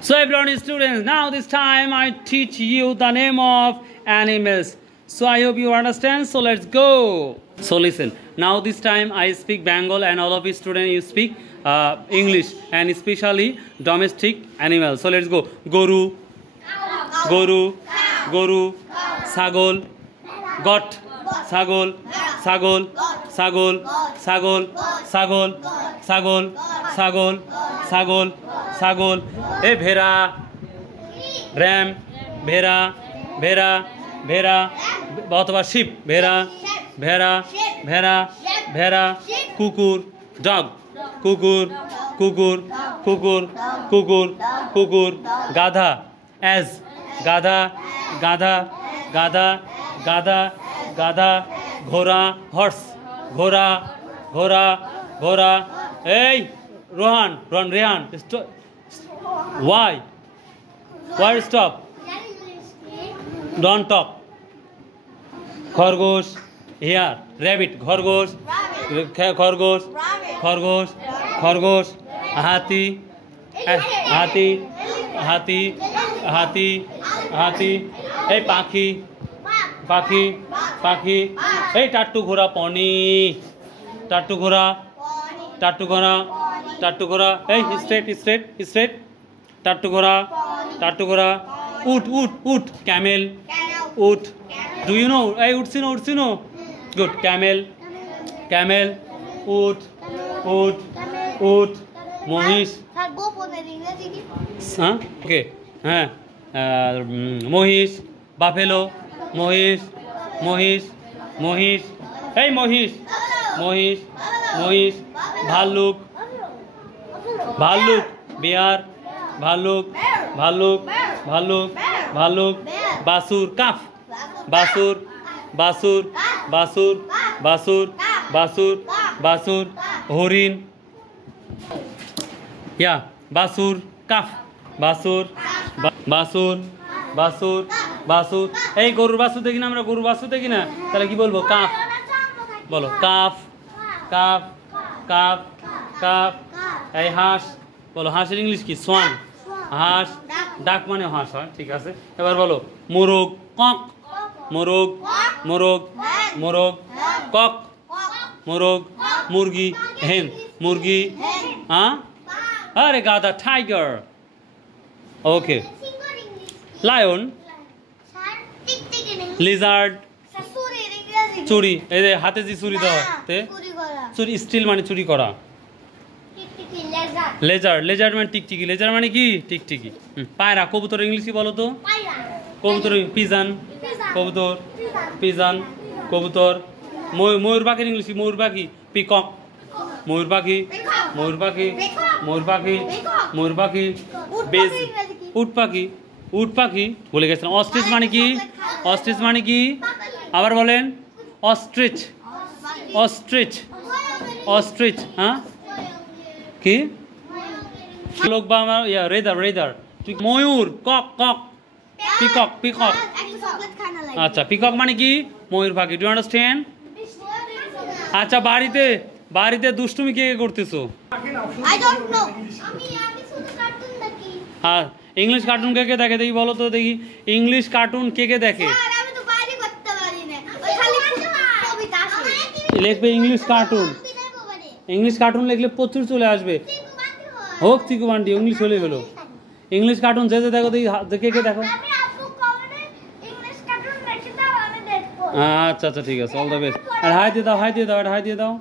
So everyone, students, now this time I teach you the name of animals. So I hope you understand. So let's go. So listen. Now this time I speak Bengal and all of you students you speak English and especially domestic animals. So let's go. Goru, goru, goru, sagol, got, sagol, sagol, sagol, sagol, sagol, sagol, sagol, sagol, sagol, ए भेड़ा, RAM, भेड़ा, भेड़ा, भेड़ा, बहुत बार ship, भेड़ा, भेड़ा, भेड़ा, भेड़ा, कुकुर, डॉग, कुकुर, कुकुर, कुकुर, कुकुर, कुकुर, गाधा, एज, गाधा, गाधा, गाधा, गाधा, गाधा, घोड़ा, हॉर्स, घोड़ा, घोड़ा, घोड़ा, ए Rohan, Rohan, Rehan, why? Why stop? Don't talk. खरगोश, here, rabbit, खरगोश, खरगोश, खरगोश, खरगोश, हाथी, हाथी, हाथी, हाथी, हाथी, ए पाखी, पाखी, पाखी, ए टाट्टू घोड़ा, पौनी, टाट्टू घोड़ा, टाट्टू घोड़ा, टाट्टू घोड़ा, ए स्ट्रेट, स्ट्रेट, स्ट्रेट, टाट्टू घोड़ा, टाट्टू घोड़ा, ऊट, ऊट, ऊट, कैमेल, ऊट, डू यू नो, ए ऊट सी नो, ऊट सी नो, गुड, कैमेल, कैमेल, ऊट, ऊट, ऊट, मोहिश, हाँ, ओके, हाँ, मोहिश, बाफेलो, मोहिश, मोहिश, मोहिश, ए मोहिश, मोहिश, मोहिश, भालुक, भालुक, बिहार, भालुक, भालुक, भालुक, भालुक, बासुर, काफ, बासुर, बासुर, बासुर, बासुर, बासुर, बासुर, हरिण, या बासुर, काफ, बासुर, बासुर, बासुर, बासुर, এই গরুর বাছুর দেখি না আমরা গরুর বাছুর দেখি না তাহলে কি বলবো কাফ বলো কাফ কাফ কাফ কাফ এই হাঁস বলো হাঁসের ইংলিশ কি সোয়ান হাঁস ডাক মানে হাঁস হয় ঠিক আছে এবার বলো মোরগ কক মোরগ মোরগ মোরগ কক মোরগ মুরগি হেন মুরগি হ্যাঁ আরে গাধা টাইগার ওকে লায়ন লিজার্ড চুরি এই যে হাতে যে চুরি দেওয়া চুরি স্টিল মানে চুরি করা লেজার লেজার মানে টিকটিকি লেজার মানে কি টিকটিকি পায়রা কবুতর ইংলিশ কি বলো তো কবুতর পিজন কবুতর পিজন কবুতর ময়ূর পাখির ইংলিশ কি ময়ূর পাখি পিকক ময়ূর পাখি ময়ূর পাখি ময়ূর পাখি ময়ূর পাখি বেজ উট পাখি উট পাখি বলে গেছেন অস্ট্রিচ মানে কি অস্ট্রিচ মানে কি আবার বলেন অস্ট্রিচ অস্ট্রিচ অস্ট্রিচ হ্যাঁ কি লোক বা আমার রেদার রেদার ময়ূর কক কক পিকক পিকক আচ্ছা পিকক মানে কি ময়ূর পাখি ডু আন্ডারস্ট্যান্ড আচ্ছা বাড়িতে বাড়িতে দুষ্টুমি কে কে করতেছো আই ডোন্ট নো আমি শুধু কার্টুন দেখি হ্যাঁ ইংলিশ কার্টুন কে কে দেখে দেখি বলো তো দেখি ইংলিশ কার্টুন কে কে দেখে স্যার আমি তো বাইরে করতে পারি না ওই খালি কবিতা আসে লিখবে ইংলিশ কার্টুন ইংলিশ কার্টুন লিখলে প্রচুর চলে আসবে হোক চিকু বান্টি ইংলিশ হলেই হলো ইংলিশ কার্টুন যে যে দেখো দেখি কে কে দেখো আচ্ছা আচ্ছা ঠিক আছে অল দ্য বেস্ট আর হাই দিয়ে দাও হাই দিয়ে দাও আর হাই দিয়ে দাও